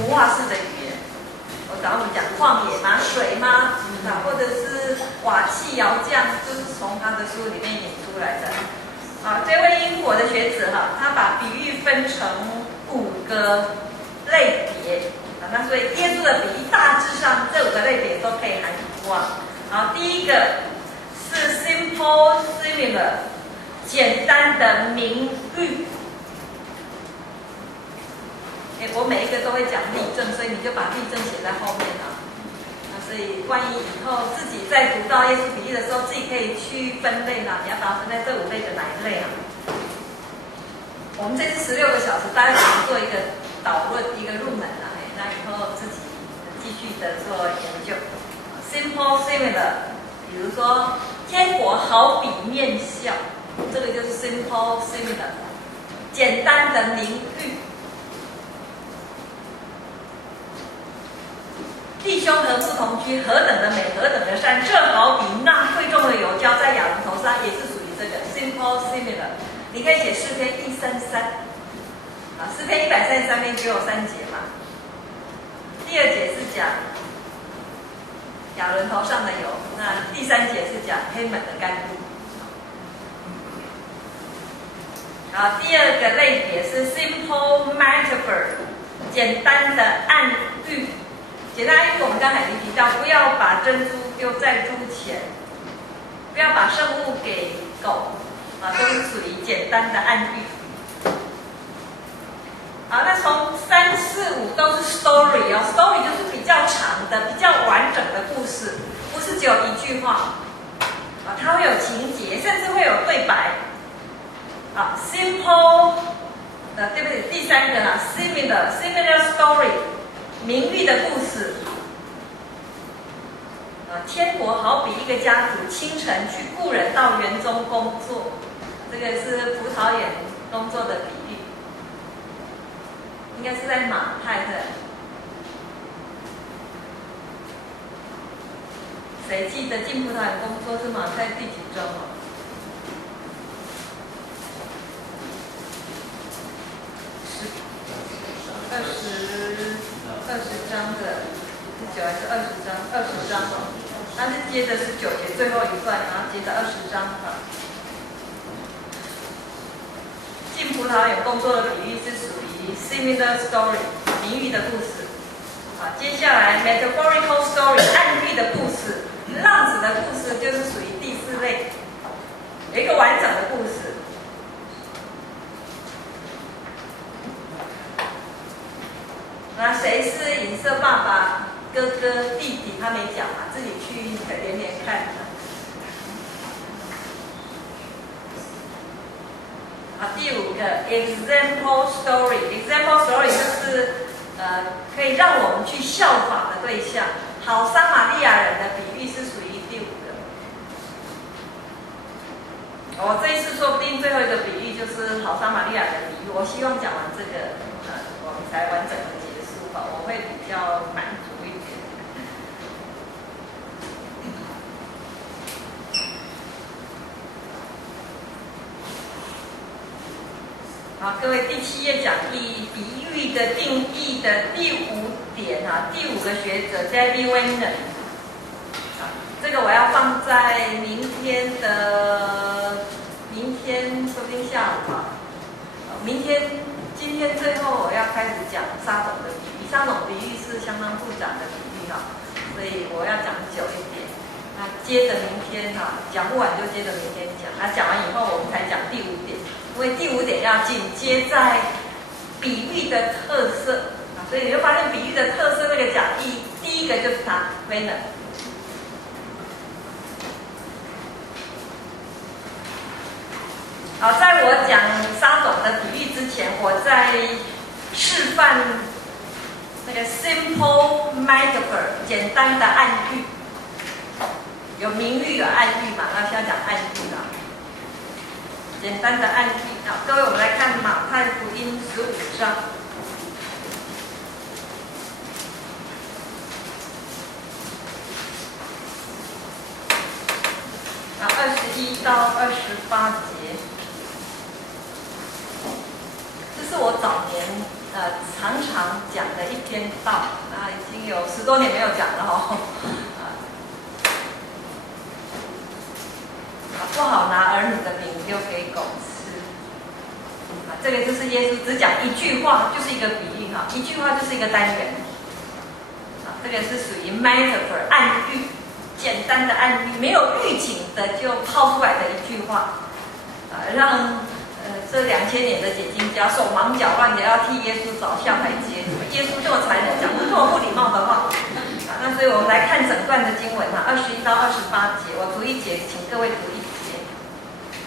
图画式的语言。我找你讲旷野吗？水吗？或者是瓦器窑匠，就是从他的书里面引出来的。这位英国的学者他把比喻分成5个类别。那所以耶稣的比喻大致上这5个类别都可以含图画。第一个是 simple similar， 简单的明喻。我每一个都会讲例证，所以你就把例证写在后面所以万一以后自己在读到耶稣比喻的时候，自己可以去分类你要把它分在这5类的哪一类我们这次16个小时，大家可以做一个导论，一个入门那以后自己继续的做研究。simple similar， 比如说天国好比面笑，这个就是 simple similar， 简单的明喻。弟兄和睦同居，何等的美，何等的善，这好比那贵重的油浇在亚伦头上，也是属于这个 simple similar。你可以写诗篇133，诗篇133篇只有3节嘛。第2节是讲亚伦头上的油，那第3节是讲黑门的干布。第2个类别是 simple metaphor， 简单的暗喻。简单暗喻我们刚才已经提到，不要把珍珠丢在猪前，不要把圣物给狗，都是属于简单的暗喻。那从3、4、5都是 story story 就是比较长的、比较完整的故事，不是只有一句话，它会有情节，甚至会有对白。simple， 对不对？第3个similar story。明喻的故事，天国好比一个家族清晨去雇人到园中工作，这个是葡萄园工作的比喻，应该是在马太的。谁记得进葡萄园工作是马太第几章20章的19还是20章？20章它是接着19节最后一段，然后接着20章进葡萄园工作的比喻是属于 similar story， 明喻的故事。接下来 metaphorical story， 暗喻的故事，浪子的故事就是属于第4类，有一个完整的故事。谁是影射爸爸、哥哥、弟弟？他没讲自己去连连看。第5个 example story，example story 就是可以让我们去效法的对象。好撒玛利亚人的比喻是属于第5个。我这一次说不定最后一个比喻就是好撒玛利亚人的比喻。我希望讲完这个，我们才完整的结束。我会比较满足一点。各位，第7页讲义比喻的定义的第5点第5个学者 David Wenner， 这个我要放在明天说不定下午今天最后我要开始讲沙种的比喻，沙种比喻是相当复杂的比喻所以我要讲久一点。那接着明天讲不完就接着明天讲。讲完以后我们才讲第5点，因为第5点要紧接在比喻的特色所以你会发现比喻的特色那个讲义，第1个就是它 Wenner。在我讲沙种的比喻之前，我在示范那个 simple metaphor， 简单的暗喻，有明喻有暗喻嘛，那现在讲暗喻啦。简单的暗喻各位，我们来看马太福音15章。21到28节。这是我早年常常讲的一篇道，那已经有10多年没有讲了哦。不好拿儿女的饼丢给狗吃。这个就是耶稣只讲一句话，就是一个比喻哈，一句话就是一个单元。这个是属于 metaphor 暗喻，简单的暗喻，没有预警的就抛出来的一句话，让这2000年的解经家手忙脚乱的要替耶稣找下台阶。耶稣这么残忍，讲出这么不礼貌的话。那所以我们来看整段的经文21到28节，我读一节，请各位读一节。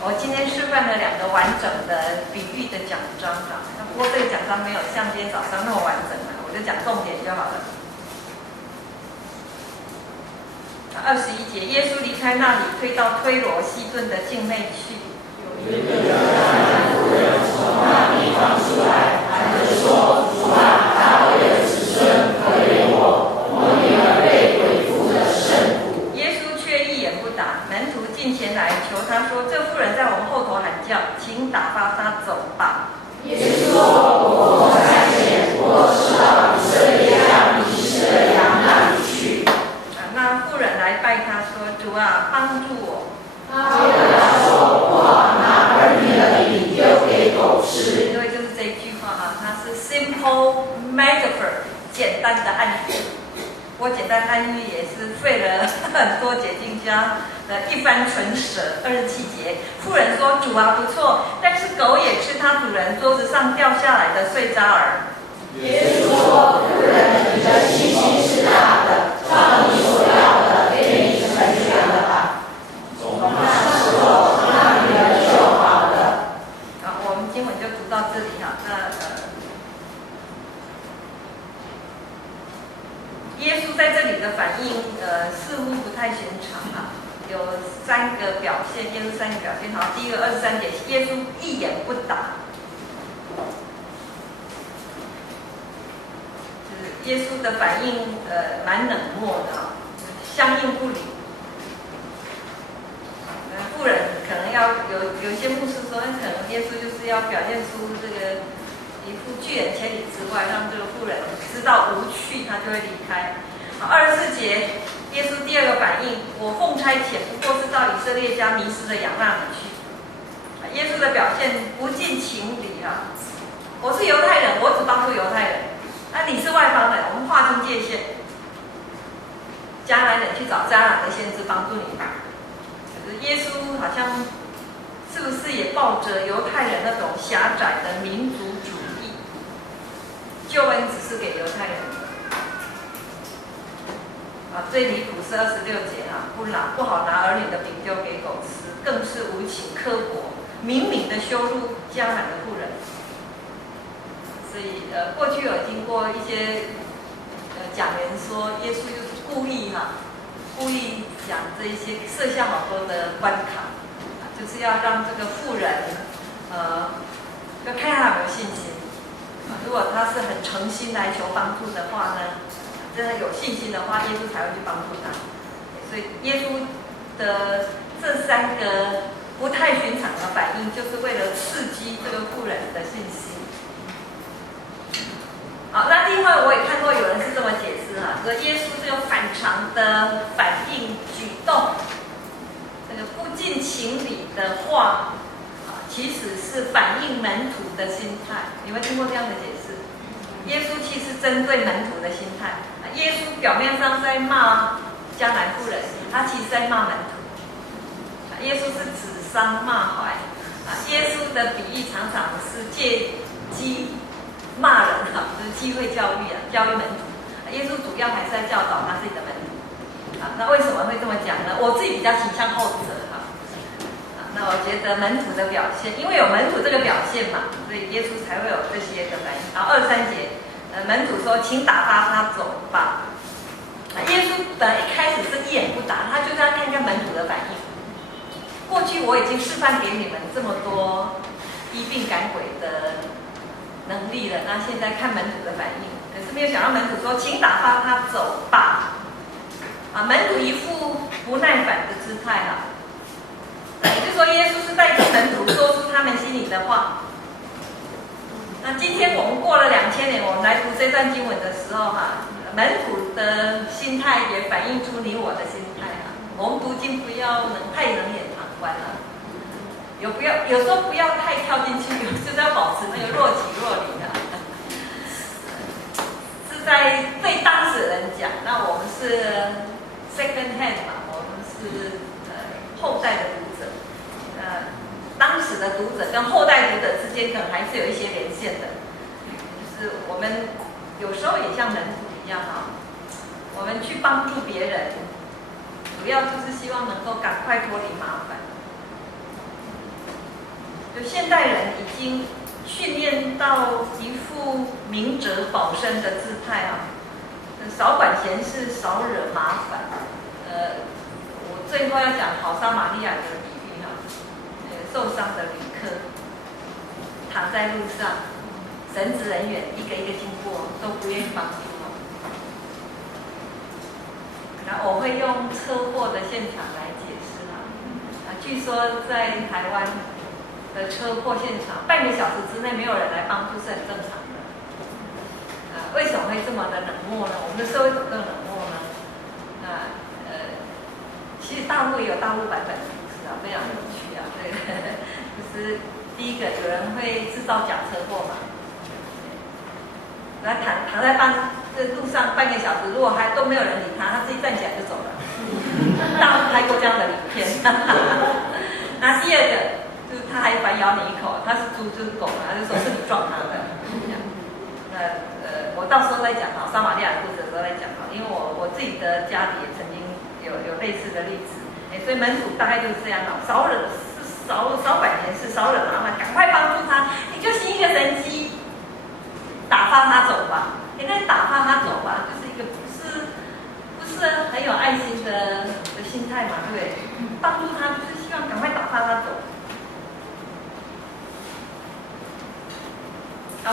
我今天示范了2个完整的比喻的讲章不过这个讲章没有像今天早上那么完整我就讲重点就好了。21节，耶稣离开那里，退到推罗西顿的境内去。有一个妇人从那地方出来，喊着说：“主啊，大卫的子孙，可怜我，我女儿被鬼附的甚苦。”耶稣却一言不答。门徒近前来求他说：“这妇人在我们后头喊叫，请打发她走吧。”耶稣说：“我差遣，我是到以色列家迷失的羊那里去。”那妇人来拜他说：“主啊，帮助我。”他对他说：“不好拿儿女的饼丢给狗吃。”因为就是这一句话它是 simple metaphor 简单的暗喻。我简单暗喻也是费了很多解经家的一番唇舌。27节，妇人说：“主啊，不错，但是狗也吃它主人桌子上掉下来的碎渣儿。”耶稣说：“妇人，你的信心是大的，照你所要的给你成全了吧。”从那时候，那女儿就好了。我们经文就读到这里耶稣在这里的反应似乎不太寻常有3个表现，耶稣3个表现。好，第一个23节，耶稣一言不答。耶稣的反应蛮冷漠的相应不理。妇人可能要有些牧师说，可能耶稣就是要表现出这个一副拒人千里之外，让这个妇人知道无趣，他就会离开。好，24节，耶稣第2个反应，我奉差遣，不过是到以色列家迷失的羊那里去。耶稣的表现不近情理我是犹太人，我只帮助犹太人。你是外邦人，我们划清界限。迦南人去找迦南的先知帮助你吧。可是耶稣好像是不是也抱着犹太人那种狭窄的民族主义？救恩只是给犹太人的。最离谱是26节不好拿儿女的饼丢给狗吃，更是无情刻薄，明明的羞辱迦南的妇人。所以过去有经过一些讲员说，耶稣就是故意讲这一些设下好多的关卡，就是要让这个妇人要看他有没有信心。如果他是很诚心来求帮助的话呢，真的有信心的话，耶稣才会去帮助他。所以耶稣的这3个不太寻常的反应，就是为了刺激这个妇人的信心。好，那另外我也看过有人是这么解释说耶稣这个反常的反应举动，这个不近情理的话其实是反映门徒的心态。有没有听过这样的解释？耶稣其实针对门徒的心态。耶稣表面上在骂迦南妇人，他其实在骂门徒。耶稣是指桑骂槐。耶稣的比喻常常是借机骂人就是机会教育教育门徒。耶稣主要还是在教导他自己的门徒。那为什么会这么讲呢？我自己比较倾向后者那我觉得门徒的表现，因为有门徒这个表现嘛，所以耶稣才会有这些的反应。23节，门徒说：“请打发他走吧。”耶稣本来一开始是一言不答，他就是要看看门徒的反应。过去我已经示范给你们这么多医病赶鬼的能力了，那现在看门徒的反应。可是没有想到门徒说：“请打发他走吧。”门徒一副不耐烦的姿态也就是说，耶稣是带着门徒说出他们心里的话。那今天我们过了2000年，我们来读这段经文的时候哈，门徒的心态也反映出你我的心态啊。我们读经不要太冷眼旁观了，有时候不要太跳进去，就是要保持那个若即若离的。是在对当事人讲，那我们是 second hand 嘛，我们是后代的读者，当时的读者跟后代读者之间可能还是有一些连线的，就是我们有时候也像门徒一样啊，我们去帮助别人，主要就是希望能够赶快脱离麻烦。就现代人已经训练到一副明哲保身的姿态啊，少管闲事，少惹麻烦。我最后要讲好撒玛利亚的比喻哈，受伤的旅客躺在路上，神职人员一个一个经过，都不愿意帮助。那我会用车祸的现场来解释哈。据说在台湾的车祸现场，半个小时之内没有人来帮助是很正常的。为什么会这么的冷漠呢？我们的社会怎么更冷漠呢？其实大陆也有大陆版本的故事啊，非常有趣啊。对，就是第一个有人会制造假车祸嘛，然后躺在路上半个小时，如果还都没有人理他，他自己站起来就走了。大陆拍过这样的影片。那第二个就是他还反咬你一口，他是猪就是狗嘛，他就说是你撞他的。我到时候再讲撒玛利亚的故事的时候再讲因为我自己的家里也曾经有类似的例子，所以门徒大概就是这样少管闲事，少惹麻烦，赶快帮助他，你就行一个神迹，打发他走吧。那打发他走吧，就是一个不是很有爱心的心态嘛，对不对？帮助他就是希望赶快打发他走。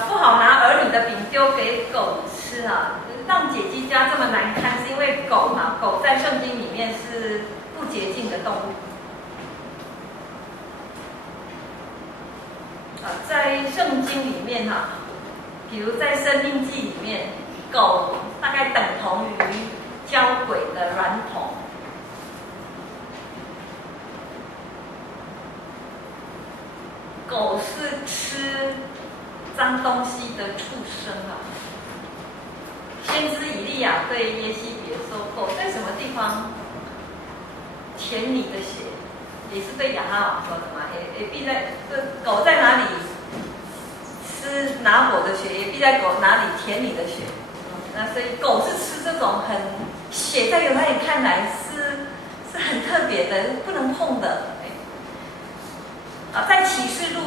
不好拿儿女的饼丢给狗吃啊！让姐姐家这么难堪，是因为狗在圣经里面是不洁净的动物。在圣经里面比如在《申命记》里面，狗大概等同于交鬼的娈童。狗是吃脏东西的畜生先知以利亚对耶西别说：“狗在什么地方舔你的血？”也是对亚哈王说的嘛。也必在狗在哪里吃拿我的血，也必在狗哪里舔你的血。那所以狗是吃这种很血，在犹太人看来是很特别的，不能碰的。在启示录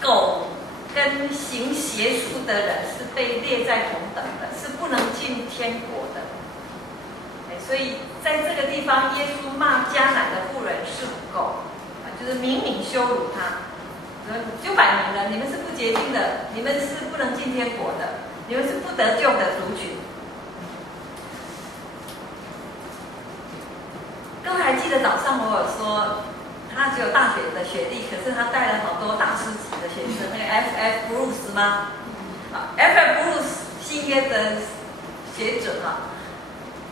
狗跟行邪术的人是被列在同等的，是不能进天国的。所以在这个地方，耶稣骂迦南的妇人是狗，就是明明羞辱他，就摆明了你们是不洁净的，你们是不能进天国的，你们是不得救的族群。各位还记得早上我有说，他只有大学的学历，可是他带了好多大师级的学生，那个 F.F. Bruce 吗？F.F. Bruce 新约的学者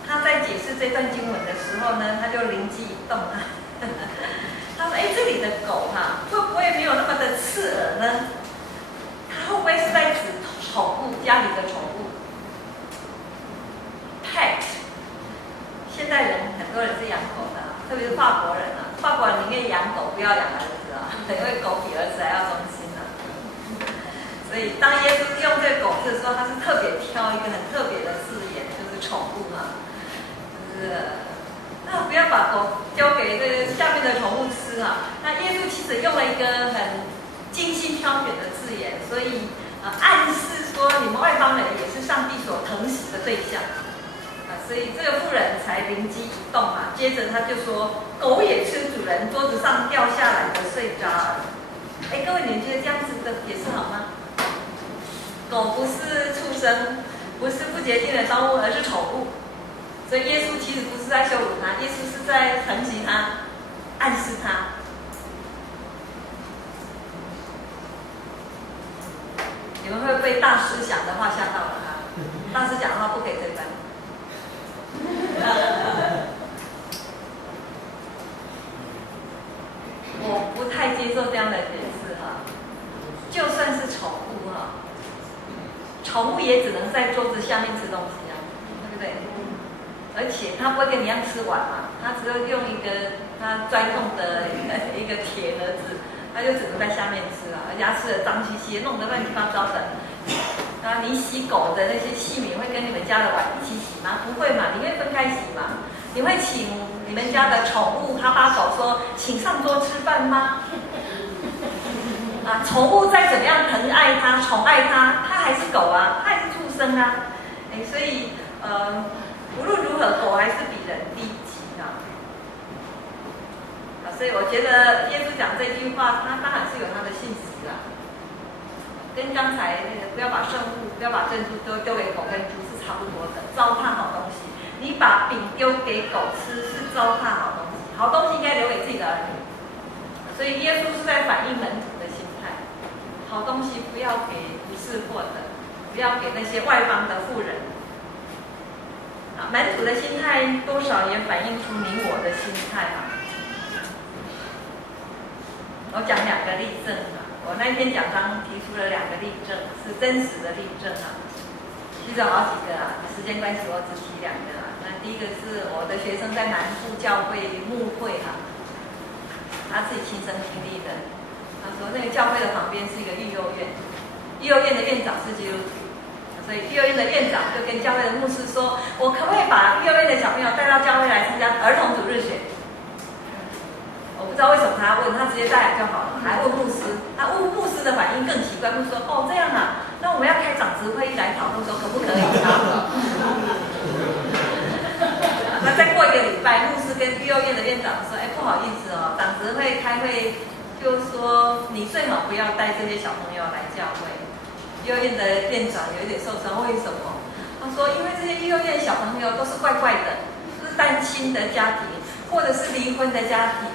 他在解释这段经文的时候呢，他就灵机一动他说：“这里的狗会不会没有那么的刺耳呢？它会不会是在指宠物，家里的宠物 ？Pet。现代人很多人是养狗的，特别是法国人法国人宁愿养狗，不要养儿子因为狗比儿子还要忠心所以当耶稣用这个狗字的时候，他是特别挑一个很特别的字眼，就是宠物那不要把狗交给这个下面的宠物吃那耶稣其实用了一个很精心挑选的字眼，所以暗示说你们外邦人也是上帝所疼惜的对象所以这个妇人才灵机一动接着他就说：“狗也吃主人桌子上掉下来的碎渣儿。”各位，你觉得这样子的解释好吗？狗不是畜生，不是不洁净的动物，而是宠物。所以耶稣其实不是在羞辱他，耶稣是在疼惜他，暗示他。你们会被大师讲的话吓到了啊！大师讲的话不可以推翻。我不太接受这样的解释哈。就算是宠物哈，宠物也只能在桌子下面吃东西啊，对不对？而且它不会跟你一样吃完嘛，它只会用一个它专用的一个铁盒子，它就只能在下面吃啊，而且它吃的脏兮兮，弄得乱七八糟的。啊，你洗狗的那些器皿会跟你们家的碗一起洗吗？不会嘛，你会分开洗嘛？你会请你们家的宠物哈巴狗说，请上桌吃饭吗？啊，宠物再怎么样疼爱它、宠爱它，它还是狗啊，它还是畜生啊。所以无论如何，狗还是比人低级啊。所以我觉得耶稣讲这句话，他当然是有他的信息啦。跟刚才那个不要把圣物、不要把珍珠都丢给狗跟猪是差不多的，糟蹋好东西。你把饼丢给狗吃是糟蹋好东西，好东西应该留给自己的儿女。所以耶稣是在反映门徒的心态，好东西不要给不是货的，不要给那些外邦的妇人。门徒的心态多少也反映出你我的心态啊。我讲2个例证啊，我那篇讲章提出了2个例证，是真实的例证啊。其实有好几个啊，时间关系我只提2个啊。那第一个是我的学生在南部教会牧会啊，他自己亲身经历的。他说那个教会的旁边是一个育幼院，育幼院的院长是基督徒，所以育幼院的院长就跟教会的牧师说，我可不可以把育幼院的小朋友带到教会来参加儿童主日学？我不知道为什么他问，他直接带来就好了，还问牧师。他问牧师的反应更奇怪，牧师说：“哦，这样啊，那我们要开长职会议来讨论说可不可以啊？”那再过1个礼拜，牧师跟育幼院的院长说：“不好意思哦，长职会开会就是说你最好不要带这些小朋友来教会。”育幼院的院长有一点受伤，为什么？他说：“因为这些育幼院的小朋友都是怪怪的，是单亲的家庭，或者是离婚的家庭。”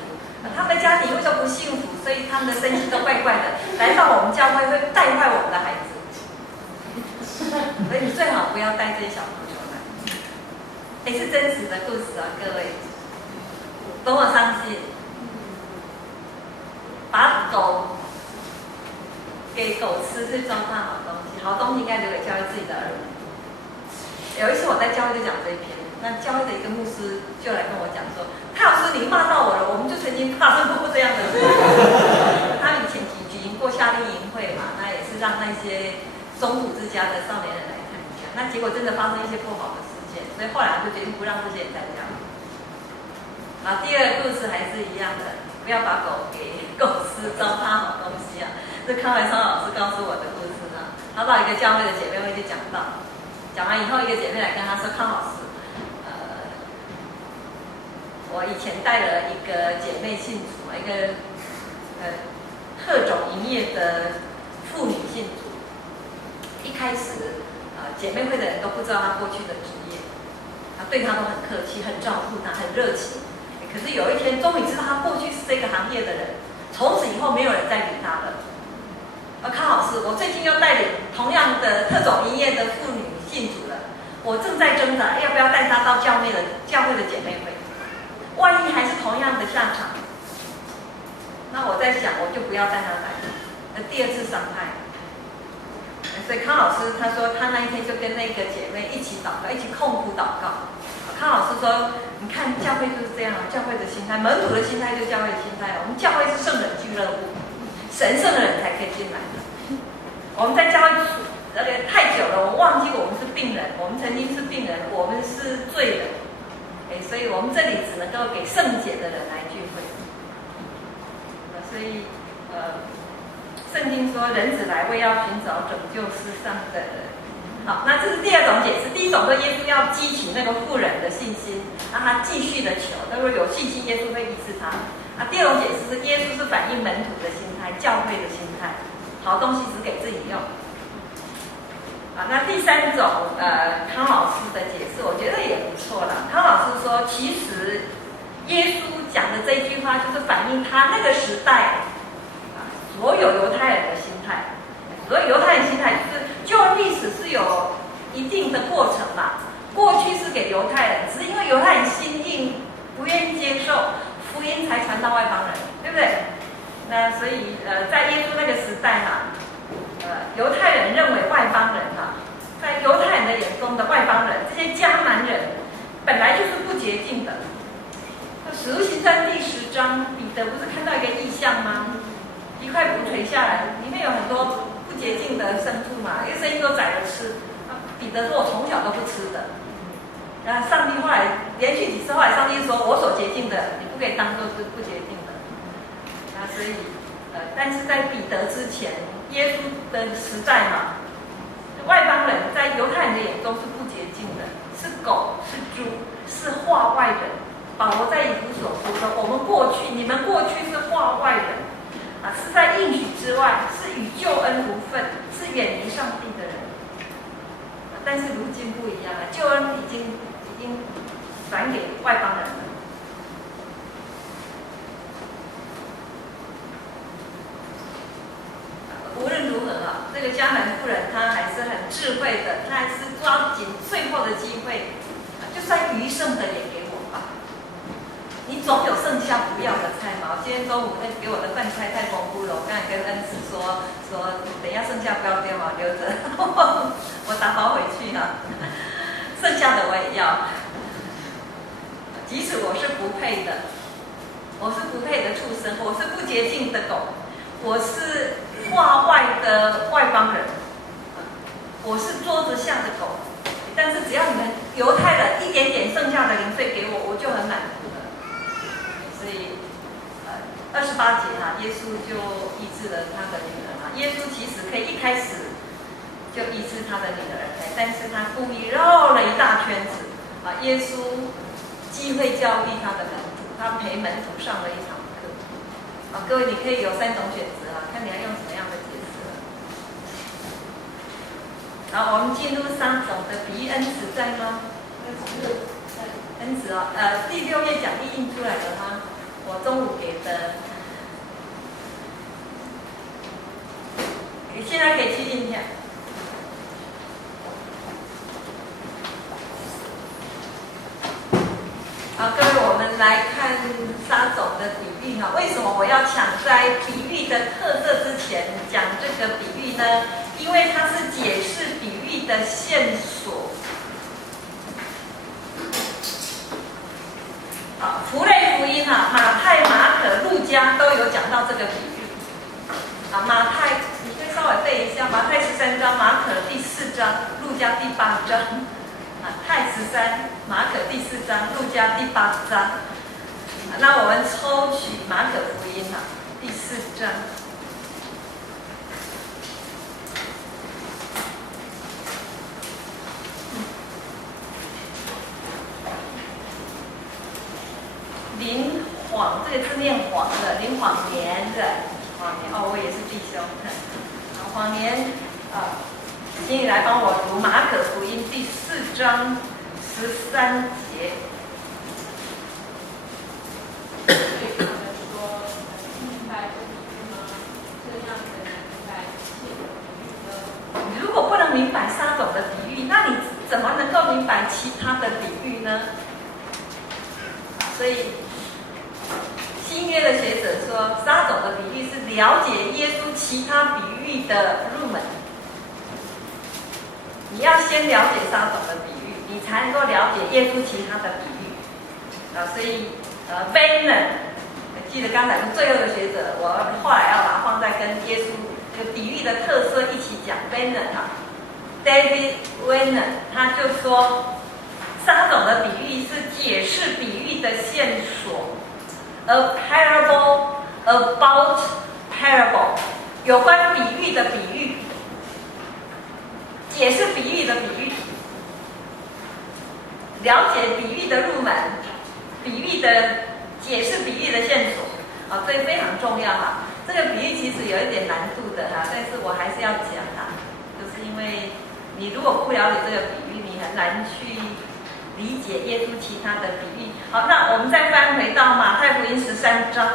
他们的家庭因为都不幸福，所以他们的身心都怪怪的，来到我们教会会带坏我们的孩子，所以你最好不要带这些小朋友来。是真实的故事啊，各位，多么伤心！把狗给狗吃是糟蹋好东西，好东西应该留给教会自己的儿女。有一次我在教会就讲这一篇。那教会的一个牧师就来跟我讲说，蔡老师你骂到我了，我们就曾经发生过这样的事。他以前举行过夏令营会嘛，那也是让那些中土之家的少年人来参加，那结果真的发生一些不好的事件，所以后来我就决定不让这些人参加。第2个故事还是一样的，不要把狗给狗吃，糟蹋好东西啊。这康怀昌老师告诉我的故事啊，他到一个教会的姐妹会去讲道，讲完以后，一个姐妹来跟他说，康老师。我以前带了一个姐妹信主，一个特种营业的妇女信主。一开始姐妹会的人都不知道她过去的职业，对她都很客气，很照顾她，很热情。可是有一天终于知道她过去是这个行业的人，从此以后没有人再理她了。康老师，我最近又带领同样的特种营业的妇女信主了，我正在挣扎要不要带她到教会的姐妹会。万一还是同样的下场，那我在想，我就不要带他来了。第2次伤害，所以康老师他说，他那一天就跟那个姐妹一起祷告，一起痛苦祷告。康老师说，你看教会就是这样，教会的心态，门徒的心态就是教会的心态。我们教会是圣人俱乐部，神圣的人才可以进来的。我们在教会太久了，我们忘记我们是病人，我们曾经是病人，我们是罪人。所以我们这里只能够给圣洁的人来聚会。所以圣经说人子来为要寻找拯救世上的人。好，那这是第2种解释。第1种说耶稣要激起那个妇人的信心，让他继续的求，他说有信心耶稣会医治他。第2种解释是耶稣是反映门徒的心态，教会的心态，好东西只给自己用。那第3种康老师的解释，我觉得也不错啦。康老师说，其实耶稣讲的这句话，就是反映他那个时代所有犹太人的心态。所以犹太人心态就是救恩历史是有一定的过程嘛。过去是给犹太人，只是因为犹太人心硬，不愿意接受福音，才传到外邦人，对不对？那所以在耶稣那个时代嘛，犹太人认为外邦人嘛，在犹太人的眼中的外邦人，这些迦南人本来就是不洁净的。使徒行传第10章，彼得不是看到一个异象吗？一块布垂下来，里面有很多不洁净的牲畜嘛，因为牲畜都宰了吃。彼得说：“我从小都不吃的。”然后上帝后来连续几次，后来上帝说：“我所洁净的，你不可以当做是不洁净的。”那所以，但是在彼得之前，耶稣的时代嘛，外邦人在犹太人的眼中是不洁净的，是狗，是猪，是化外人。保罗在以弗所书说：“我们过去，你们过去是化外人，是在应许之外，是与救恩无份，是远离上帝的人。但是如今不一样了，救恩已经转给外邦人了。无论如何啊，这个迦南妇人她还是很智慧的，她还是抓紧最后的机会，就算余剩的也给我吧。你总有剩下不要的菜嘛。今天中午给我的饭菜太丰富了，我刚才跟恩慈说，等一下剩下不要丢嘛，留着，我打包回去哈。剩下的我也要，即使我是不配的，我是不配的畜生，我是不洁净的狗，我是化外的外邦人，我是桌子下的狗，但是只要你们犹太人一点点剩下的零碎给我，我就很满足了。所以，28节哈，耶稣就医治了他的女儿嘛。耶稣其实可以一开始就医治他的女儿，但是他故意绕了一大圈子啊。耶稣机会教育他的门徒，他陪门徒上了一堂课啊。各位，你可以有3种选择啊，看你要用什么样的解释。好，我们进入3种的比喻，恩慈在吗？恩慈哦，第6页讲义印出来的哈，我中午给的，你现在可以去印一下。好，各位，我们来看撒种的比喻哈。为什么我要抢在比喻的特色之前讲这个比喻呢？因为它是解释比喻的线索。好，福类福音哈，马太、马可、路加都有讲到这个比喻。啊，马太你可以稍微背一下，马太13章，马可第4章，路加第8章。马太13，马可第4章，路加第8章。那我们抽取马可福音哈，第4章。灵谎这个字念谎的，灵谎言的，谎言哦，我也是弟兄。谎言啊，请你来帮我读马可福音第4章13节。你如果不能明白撒种的比喻，那你怎么能够明白其他的比喻呢？所以新约的学者说，撒种的比喻是了解耶稣其他比喻的入门。你要先了解撒种的比喻，你才能够了解耶稣其他的比喻。所以Vener， 记得刚才是最后的学者，我后来要把它放在跟耶稣这个比喻的特色一起讲。Vener 哈 ，David Vener 他就说，撒种的比喻是解释比喻的线索。A parable about parable， 有关比喻的比喻，解释比喻的比喻，了解比喻的入门，比喻的解释比喻的线索啊，这非常重要哈。这个比喻其实有一点难度的哈，但是我还是要讲哈，就是因为你如果不了解这个比喻，你很难去理解耶稣其他的比喻。好，那我们再翻回到马太福音13章，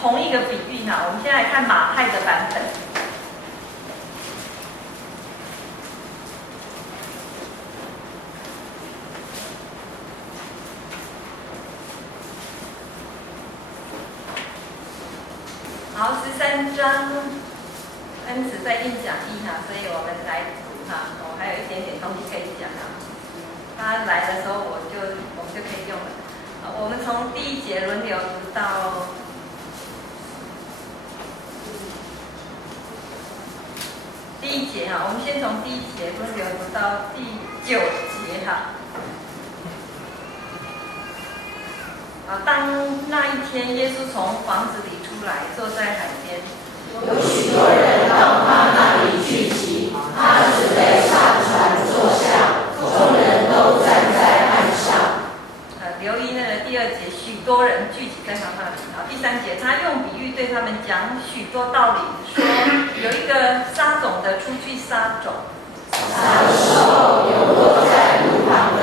同一个比喻呢，我们先来看马太的版本。章，恩慈在印讲义哈，所以我们来读哈。我还有一点点东西可以讲啊。他来的时候我们就可以用了。我们从第一节轮流读到第一节哈，我们先从第一节轮流读到第9节哈。当那一天，耶稣从房子里出来，坐在海边，有许多人到他那里聚集，他准备上船坐下，众人都站在岸上。留意那个第2节，许多人聚集在他那里。第3节，他用比喻对他们讲许多道理，说有一个撒种的出去撒种，撒的时候，有落在路旁的，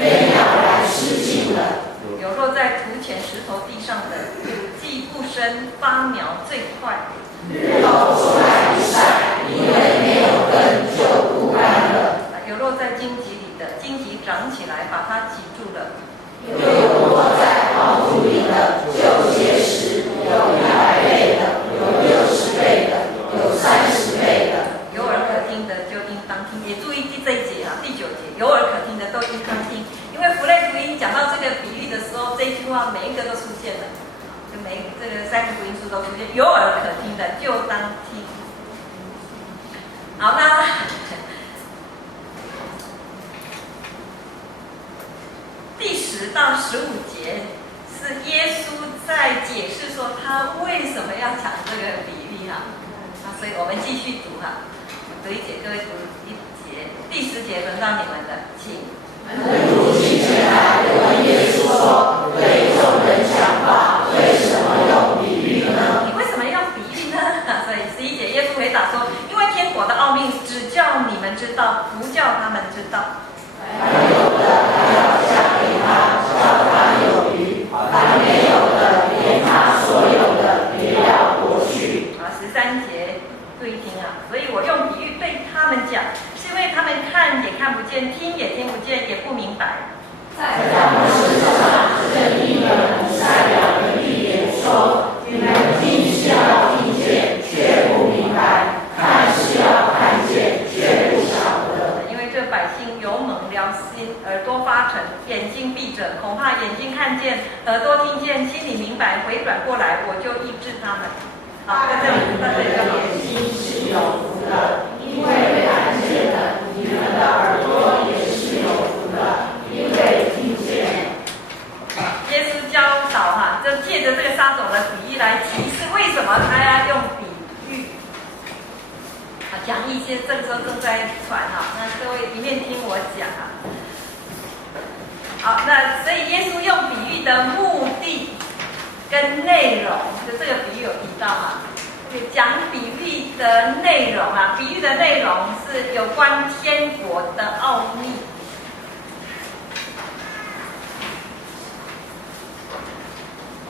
被鸟来吃尽了。有落在土浅石头地上的，既不生，发苗最快。日头出来不晒，因为没有根就枯干了。有落在荆棘里的，荆棘长起来把它挤住了。又有落在好土里的，就结实，有100倍的，有60倍的，有30倍的。有耳可听的就应当听，也注意这一节啊，第9节，有耳可听的都应当听。因为符类福音讲到这个比喻的时候，这一句话每一个都出现了，就这个3个福音书都出现，有耳可听的就当听。好，那第10到15节是耶稣在解释说他为什么要讲这个比喻哈。所以我们继续读哈，读1节，各位读1节，第10节轮到你们的，请。门徒进前来问耶稣说：“对众人讲话，为什么用比喻呢？”你为什么要比喻呢？所以11节，耶稣回答说：“因为天国的奥秘只叫你们知道，不叫他们知道。凡有的，还要加给他，叫他有余；凡没有的，连他所有的也要夺去。”13节，注意听啊！所以我用比喻对他们讲，是因为他们看也看不见，听也听不见，也不明白。在他们身上正印了以赛亚的预言说：“你们听是要听见，却不明白；看是要看见，却不晓得。”因为这百姓油蒙了心，耳朵发沉，眼睛闭着，恐怕眼睛看见，耳朵听见，心里明白，回转过来，我就医治他们。好，在这里，你们的眼睛是有福的，因为看见了；你们的耳朵也是有福的，因为听见。耶稣教导哈，就借着这个撒种的比喻来提示为什么他要用比喻。讲义现这个时候正在传哈，那各位一面听我讲啊。好，那所以耶稣用比喻的目的跟内容，就这个比喻有提到嘛？讲比喻的内容啊，比喻的内容是有关天国的奥秘。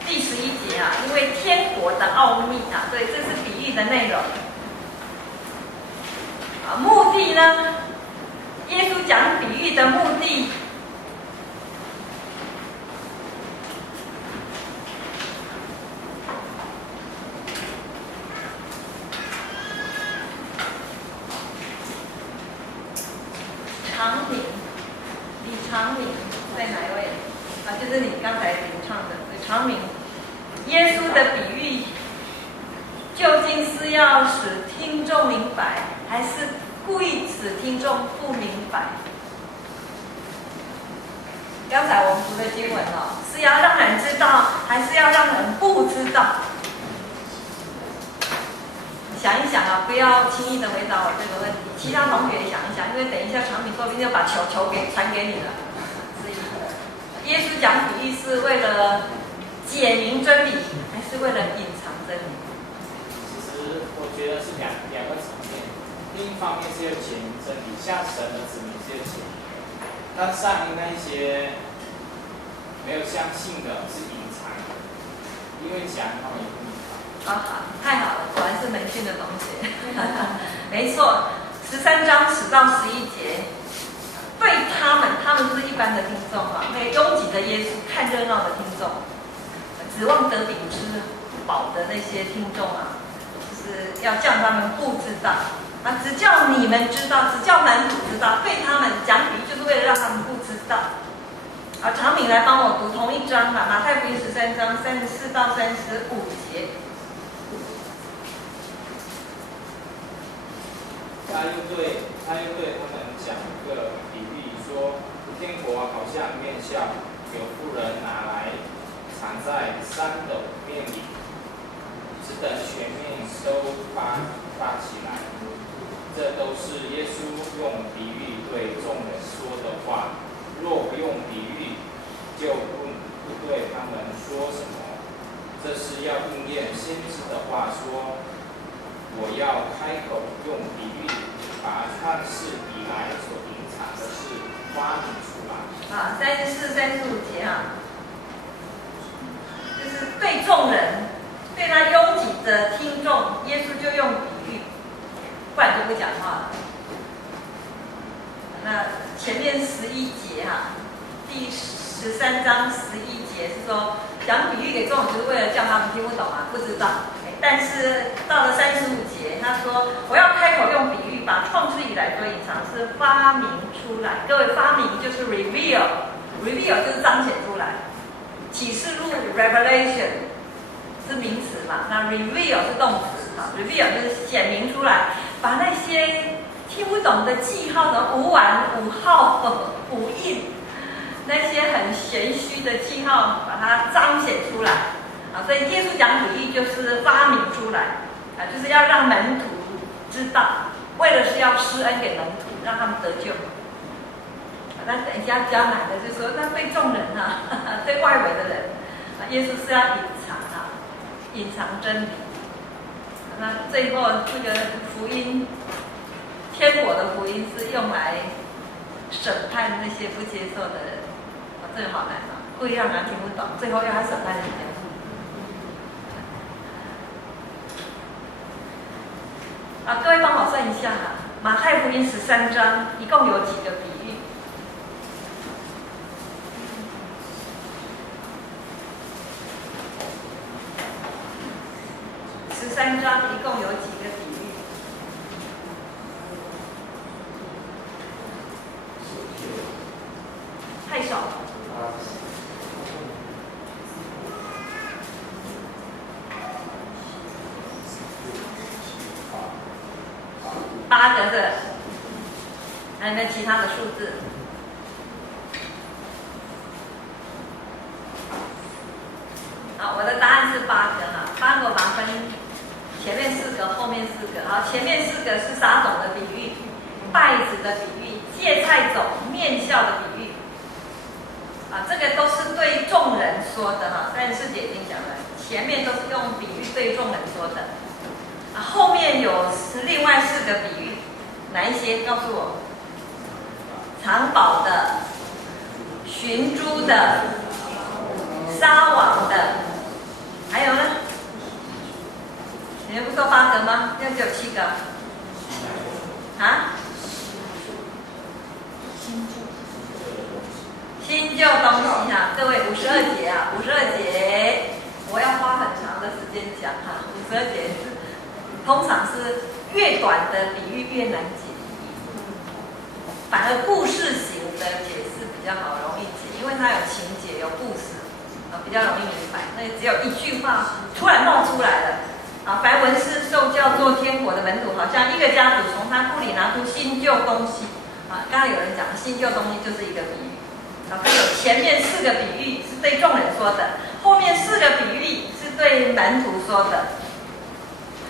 第11节啊，因为天国的奥秘啊，所以这是比喻的内容。目的呢？耶稣讲比喻的目的。李长明在哪一位？就是你刚才领唱的李长明。耶稣的比喻究竟是要使听众明白，还是故意使听众不明白？刚才我们读的经文是要让人知道，还是要让人不知道？想一想啊，不要轻易的回答我这个问题。其他同学也想一想，因为等一下长明说不定就把球传给你了。所以，耶稣讲比喻是为了解明真理，还是为了隐藏真理？其实我觉得是两个层面。另一方面是要解明真理，像神的子民是要解明。那上那些没有相信的是隐藏的，因为讲他们也不明白。好，太好了，果然是门训的同学。没错，13章10到11节，对他们就是一般的听众啊，那个拥挤的耶稣看热闹的听众，指望得饼吃饱的那些听众啊，就是要叫他们不知道啊，只叫你们知道，只叫门徒知道，对他们讲比喻，就是为了让他们不知道。啊，常敏来帮我读同一章吧，马太福音13章34到35节。他又对他们讲一个比喻，说天国好像面笑，有妇人拿来藏在3斗面里，只等全面都发起来。这都是耶稣用比喻对众人说的话。若不用比喻，就不对他们说什么。这是要应验先知的话说：我要开口用比喻，把创世以来所隐藏的事发明出来。啊，34、35节啊，就是对众人，对那拥挤的听众，耶稣就用比喻，不然就不讲话了。那前面11节哈，第13章11节是说讲比喻给众人，就是为了叫他们听不懂啊，不知道。但是到了35节，他说我要开口用比喻，把创世以来所隐藏是发明出来。各位，发明就是 reveal 就是彰显出来。启示录 revelation 是名词嘛，那 reveal 是动词啊 ，reveal 就是显明出来，把那些听不懂的记号的无完、无号、无印，那些很玄虚的记号，把它彰显出来啊。所以耶稣讲比喻就是发明出来啊，就是要让门徒知道，为了是要施恩给门徒，让他们得救。那等一下较难的就是说，那对众人啊，对外围的人啊，耶稣是要隐藏啊，隐藏真理。那最后这个福音。天国的福音是用来审判那些不接受的人，啊，这个好难啊，故意让人听不懂，最后要他审判人家。啊，各位帮我算一下啊，马太福音13章一共有几个比喻？13章一共有几个比喻？太少了。8个是，还有没有其他的数字？我的答案是8个哈，8个我把它分前面4个，后面4个。好，前面4个是撒种的比喻，稗子的比喻，芥菜种、面笑的比喻。这个都是对众人说的哈，34节已经讲了，前面都是用比喻对众人说的。后面有另外4个比喻，哪一些？告诉我。藏宝的、寻猪的、撒网的，还有呢？你们不说8个吗？要只有7个。啊？新旧东西哈，各位52节啊，52节我要花很长的时间讲哈，52节是通常是越短的比喻越难解，反而故事型的解释比较好容易解，因为它有情节有故事，比较容易明白。那只有一句话突然冒出来了啊，凡文士受教做天国的门徒，好像一个家主从他库里拿出新旧东西啊，刚才有人讲新旧东西就是一个比喻。它有前面4个比喻是对众人说的，后面4个比喻是对门徒说的。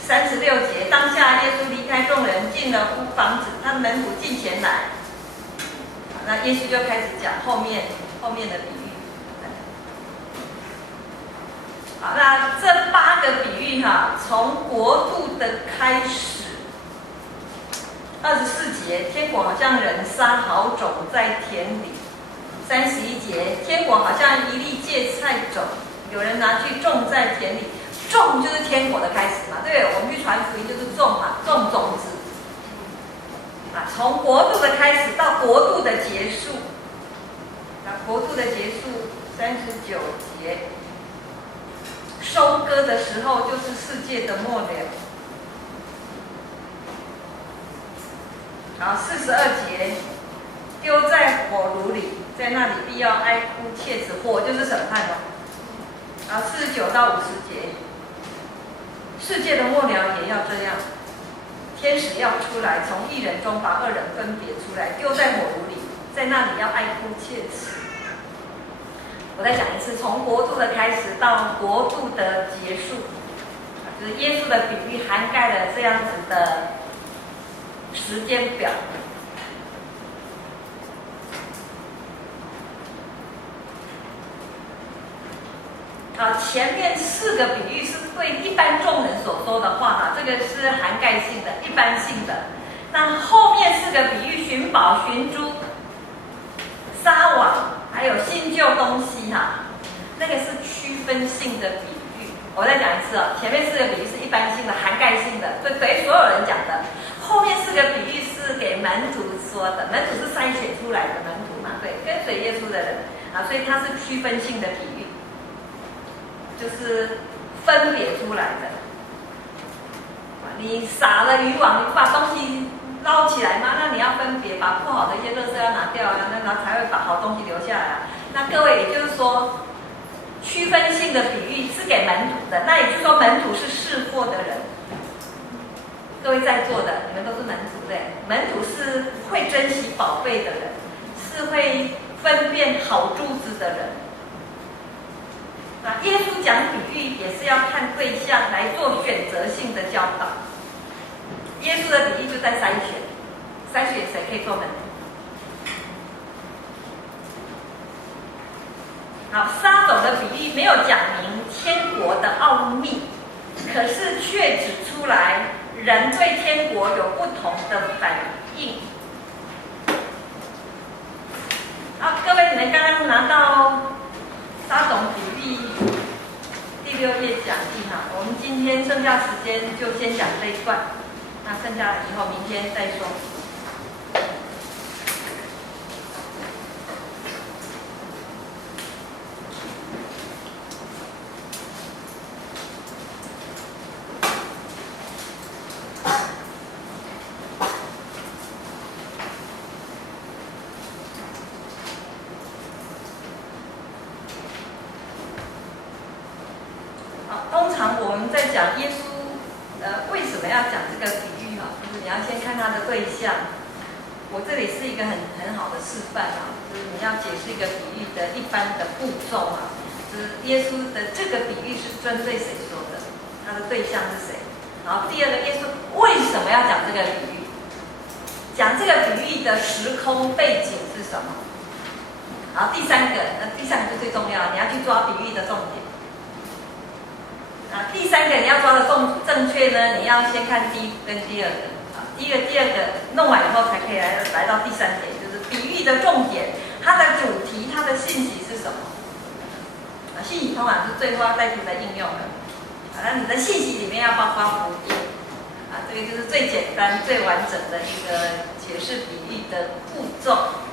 36节，当下耶稣离开众人，进了房子，他的门徒进前来，那耶稣就开始讲后面的比喻。好，那这8个比喻哈，从国度的开始。24节，天国好像人撒好种在田里。31节，天国好像一粒芥菜种，有人拿去种在田里，种就是天国的开始嘛，对不对？我们去传福音就是种嘛，种种子。从国度的开始到国度的结束，国度的结束39节，收割的时候就是世界的末了。好，42节，丢在火炉里，在那里必要哀哭切齿，火就是审判哦。然后49到50节，世界的末了也要这样，天使要出来，从义人中把恶人分别出来，丢在火炉里，在那里要哀哭切齿。我再讲一次，从国度的开始到国度的结束，就是耶稣的比喻涵盖了这样子的时间表。前面4个比喻是对一般众人所说的话，这个是涵盖性的、一般性的。那后面4个比喻，寻宝、寻珠、撒网，还有新旧东西那个是区分性的比喻。我再讲一次前面4个比喻是一般性的、涵盖性的，对所有人讲的。后面4个比喻是给门徒说的，门徒是筛选出来的门徒嘛，对，跟随耶稣的人所以它是区分性的比喻。就是分别出来的。你撒了渔网，你不把东西捞起来吗？那你要分别，把不好的一些垃圾要拿掉那才会把好东西留下来那各位，也就是说，区分性的比喻是给门徒的，那也就是说门徒是识货的人。各位在座的，你们都是门徒对，门徒是会珍惜宝贝的人，是会分辨好珠子的人。耶稣讲比喻也是要看对象来做选择性的教导。耶稣的比喻就在筛选谁可以做门徒。好，撒种的比喻没有讲明天国的奥秘，可是却指出来人对天国有不同的反应。好，各位，你们刚刚拿到撒种比喻第6页讲义我们今天剩下时间就先讲这一段，那剩下以后明天再说。通常我们在讲耶稣，为什么要讲这个比喻就是你要先看他的对象。我这里是一个很好的示范就是你要解释一个比喻的一般的步骤就是耶稣的这个比喻是针对谁说的，他的对象是谁。然后第二个，耶稣为什么要讲这个比喻？讲这个比喻的时空背景是什么？然后第三个是最重要的，你要去抓比喻的重点。第三个你要抓的正确呢，你要先看第一跟第二个。第二个弄完以后才可以来到第3点，就是比喻的重点，它的主题、它的信息是什么？信息通常是最后要带出的应用的。那你的信息里面要包括福音这个就是最简单、最完整的一个解释比喻的步骤。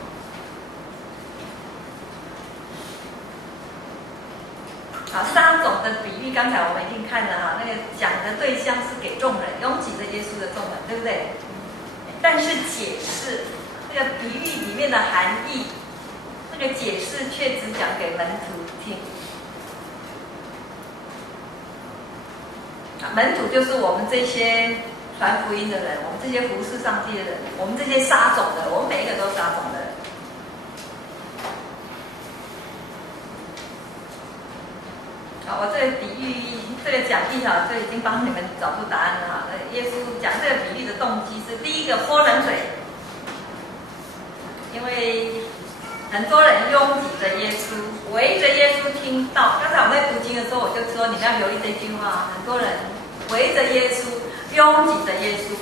撒种的比喻，刚才我们已经看了那个讲的对象是给众人，拥挤着耶稣的众人，对不对？但是解释这个比喻里面的含义，这个解释却只讲给门徒听。门徒就是我们这些传福音的人，我们这些服侍上帝的人，我们这些撒种的，我们每一个都撒种的人。我这个比喻，这个讲义就已经帮你们找出答案了耶稣讲这个比喻的动机是：第一个泼冷水，因为很多人拥挤着耶稣，围着耶稣听道。刚才我们在读经的时候，我就说你们要留意这句话：很多人围着耶稣，拥挤着耶稣。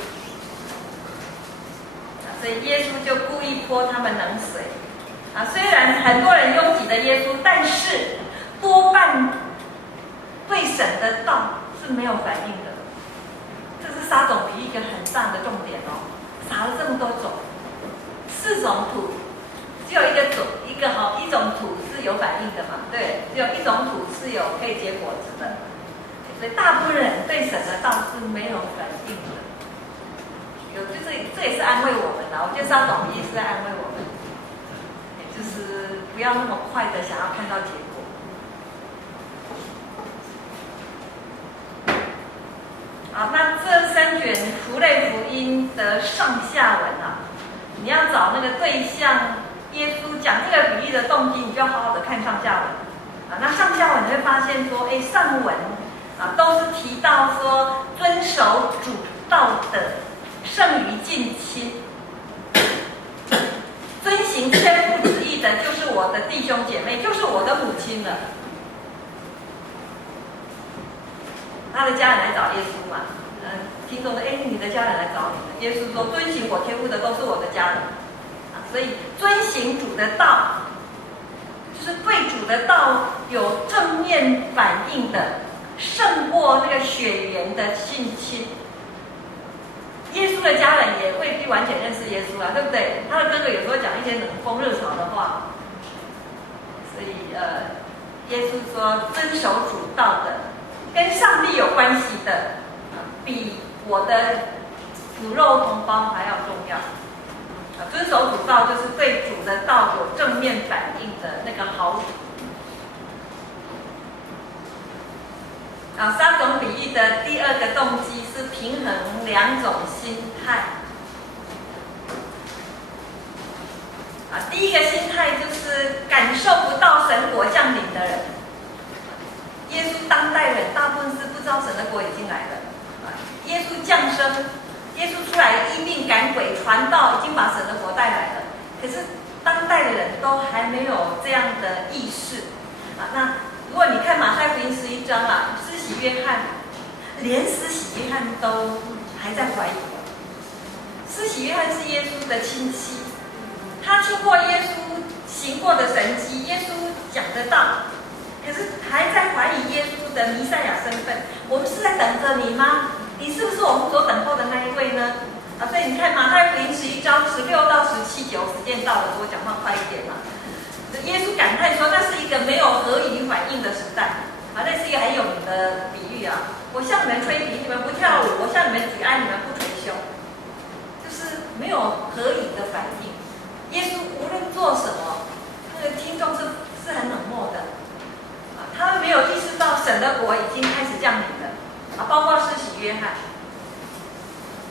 所以耶稣就故意泼他们冷水。虽然很多人拥挤着耶稣，但是多半对神的道是没有反应的。这是撒种比喻一个很大的重点撒了这么多种，4种土，只有一种土是有反应的嘛？对，只有一种土是有可以结果子的。所以大部分人对神的道是没有反应的。这也是安慰我们啦。我觉得撒种比喻是在安慰我们，就是不要那么快的想要看到结果。好，那这3卷符类福音的上下文啊，你要找那个对象，耶稣讲这个比喻的动机，你就要好好的看上下文啊。那上下文你会发现说，上文啊都是提到说遵守主道的胜于近亲，遵行天父旨意的，就是我的弟兄姐妹，就是我的母亲了。他的家人来找耶稣嘛，听众说，你的家人来找你了。耶稣说，遵行我天父的都是我的家人啊，所以遵行主的道，就是对主的道有正面反应的，胜过那个血缘的近亲。耶稣的家人也未必完全认识耶稣啊，对不对？他的哥哥有时候讲一些冷风热潮的话，所以耶稣说，遵守主道的，跟上帝有关系的，比我的骨肉同胞还要重要。遵守主道就是对主的道有正面反应的那个好主。撒种比喻的第2个动机是平衡2种心态。第一个心态就是感受不到神国降临的人。耶稣当代人大部分是不知道神的国已经来了。耶稣降生，耶稣出来医病赶鬼传道，已经把神的国带来了。可是当代的人都还没有这样的意识。那如果你看马太福音11章啊，施洗约翰，连施洗约翰都还在怀疑。施洗约翰是耶稣的亲戚，他听过耶稣行过的神迹，耶稣讲得到，可是还在怀疑耶稣的弥赛亚身份。我们是在等着你吗？你是不是我们所等候的那一位呢？所以你看马太福音11章16到17节，时间到了，我讲话快一点嘛。耶稣感叹说，那是一个没有合语反应的时代啊，那是一个很有名的比喻啊。我向你们吹笛，你们不跳舞；我向你们举哀，你们不捶胸，就是没有合语的反应。耶稣无论做什么，那个听众是很冷漠的啊，他们没有意识到神的国已经开始降临了啊，包括施洗约翰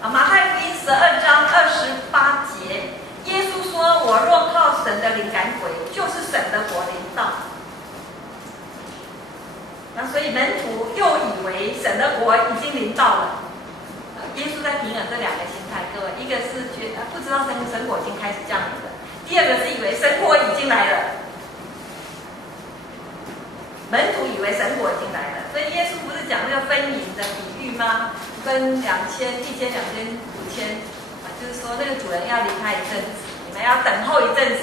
啊。马太福音12章28节。耶稣说，我若靠神的灵赶鬼，就是神的国临到。所以门徒又以为神的国已经临到了。耶稣在平衡这2个心态，各位，一个是觉得不知道神国已经开始降临了，第2个是以为神国已经来了。门徒以为神国已经来了，所以耶稣不是讲那个分银的比喻吗？分2000、1000、2000、5000。就是说，那个主人要离开一阵子，你们要等候一阵子。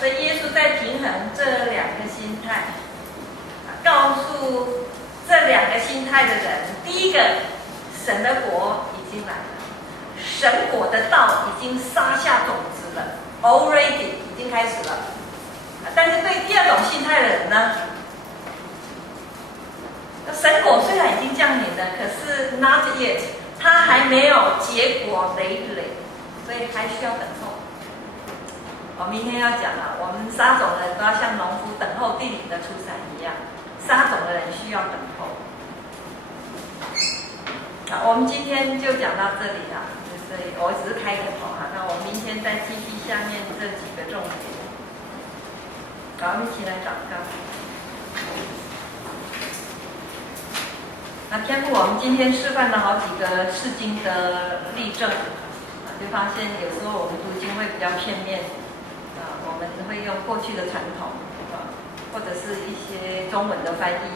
所以耶稣在平衡这2个心态，告诉这2个心态的人：第一个，神的国已经来了，神国的道已经撒下种子了 ，already 已经开始了。但是对第2种心态的人呢？神果虽然已经降临了，可是 not yet， 它还没有结果累累，所以还需要等候。我明天要讲了，我们撒种的人都要像农夫等候地里的出产一样，撒种的人需要等候。好，我们今天就讲到这里了，所以我只是开个头哈，那我们明天再继续下面这几个重点。好，我们一起来祷告。天父，我们今天示范了好几个释经的例证，就发现有时候我们读经会比较片面，我们会用过去的传统，或者是一些中文的翻译，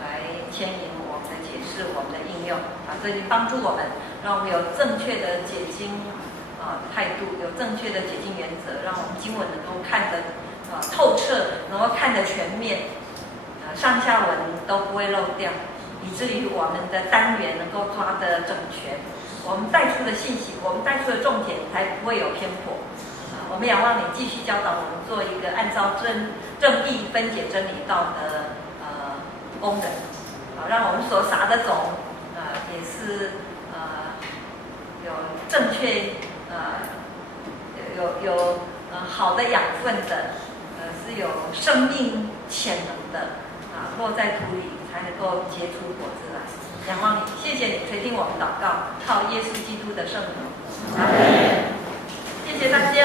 来牵引我们的解释、我们的应用，这里帮助我们，让我们有正确的解经态度，有正确的解经原则，让我们经文能够看得透彻，能够看得全面，上下文都不会漏掉。以至于我们的单元能够抓得整全，我们带出的信息，我们带出的重点才不会有偏颇。我们仰望你继续教导我们做一个按照正义分解真理道的工人，让我们所撒的种也是有正确有好的养分的，是有生命潜能的落在土里才能够结出果子来。仰望你，谢谢你垂听我们祷告，靠耶稣基督的圣名，阿门。谢谢大家。